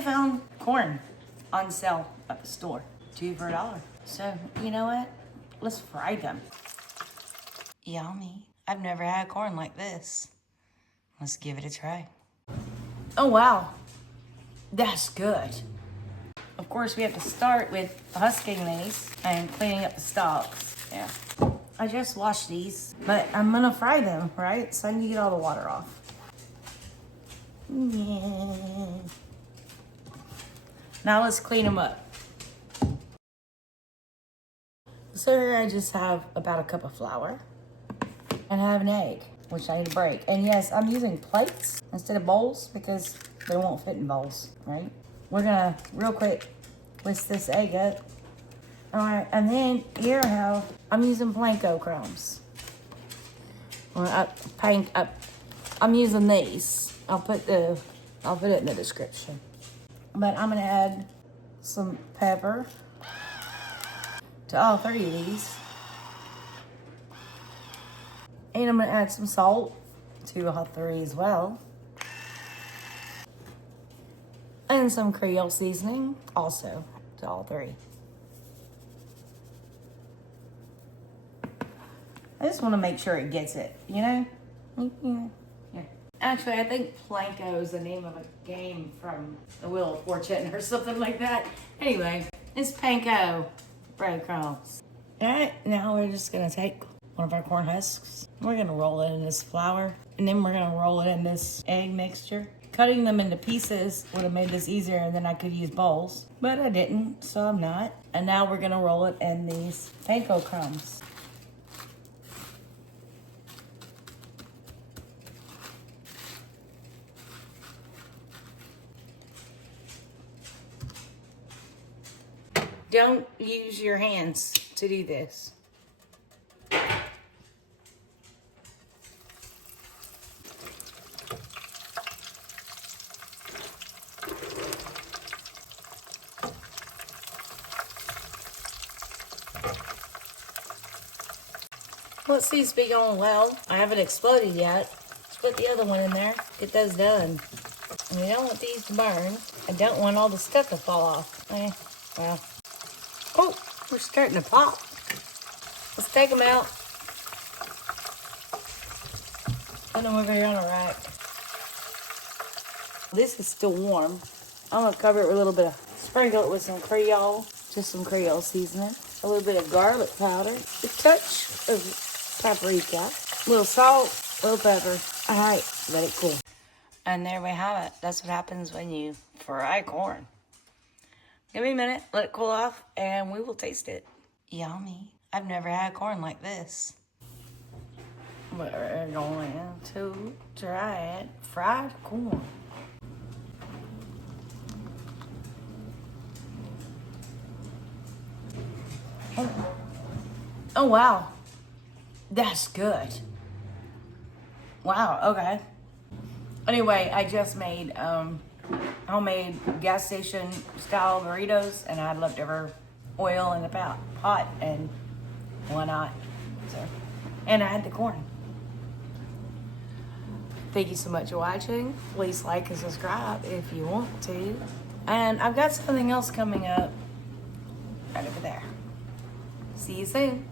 I found corn on sale at the store, 2 for $1. So, you know what? Let's fry them. Yummy. I've never had corn like this. Let's give it a try. Oh, wow. That's good. Of course, we have to start with husking these and cleaning up the stalks. Yeah. I just washed these, but I'm gonna fry them, right? So I need to get all the water off. Yeah. Now let's clean them up. So here I just have about a cup of flour and I have an egg, which I need to break. And yes, I'm using plates instead of bowls because they won't fit in bowls, right? We're gonna real quick whisk this egg up. All right, and then here I have, I'm using Panko crumbs. I'm using these. I'll put it in the description. But I'm gonna add some pepper to all 3 of these. And I'm gonna add some salt to all 3 as well. And some Creole seasoning also to all 3. I just want to make sure it gets it, you know? Yeah. Actually, I think Panko is the name of a game from the Wheel of Fortune or something like that. Anyway, it's Panko breadcrumbs. All right, now we're just gonna take one of our corn husks. We're gonna roll it in this flour, and then we're gonna roll it in this egg mixture. Cutting them into pieces would have made this easier, and then I could use bowls, but I didn't, so I'm not. And now we're gonna roll it in these Panko crumbs. Don't use your hands to do this. Let's see, it's be going well. I haven't exploded yet. Let's put the other one in there. Get those done. And we don't want these to burn. I don't want all the stuff to fall off. Well. Oh, we're starting to pop. Let's take them out. Put them over here on a rack. This is still warm. I'm gonna cover it with a little bit of, sprinkle it with some Creole, just some Creole seasoning. A little bit of garlic powder, a touch of paprika, a little salt, a little pepper. All right, let it cool. And there we have it. That's what happens when you fry corn. Give me a minute, let it cool off, and we will taste it. Yummy. I've never had corn like this. We're going to try it. Fried corn. Oh, wow. That's good. Wow, okay. Anyway, I just made homemade gas station style burritos, and I had leftover oil in the pot, and why not? So, and I had the corn. Thank you so much for watching. Please like and subscribe if you want to. And I've got something else coming up right over there. See you soon.